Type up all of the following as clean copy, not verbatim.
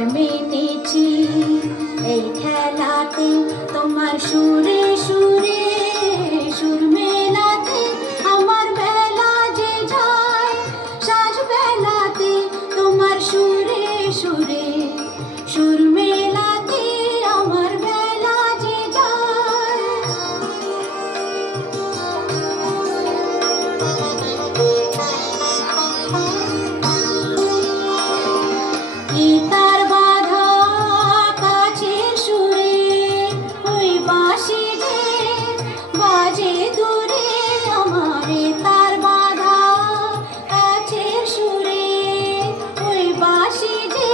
হার মেনেছি এই খেলাতে তোমার সুরে সুরে সুর মেলাতে আমার বেলা যে যায় সাজ বেলাতে তোমার সুরে সুরে সুর মেলাতে আমার বেলা যে যায়। গীতার বাধা কাছের সুরে ওই বাঁশি যে বাজে দূরে আমারে তার বাধা কাছের সুরে ওই বাঁশি যে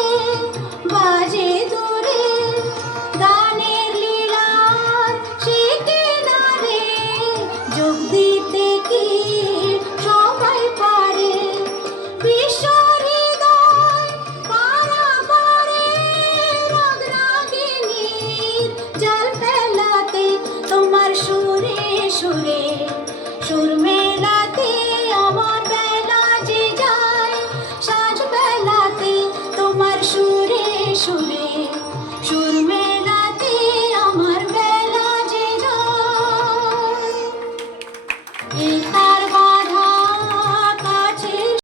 বাজে দূরে গানের লীলার সে কিনারে যোগ দিতে কি সবাই পারে বিশ্ব হৃদয় পারাবারে রাগরাগিনীর জাল ফেলাতে তোমার সুরে সুরে সুর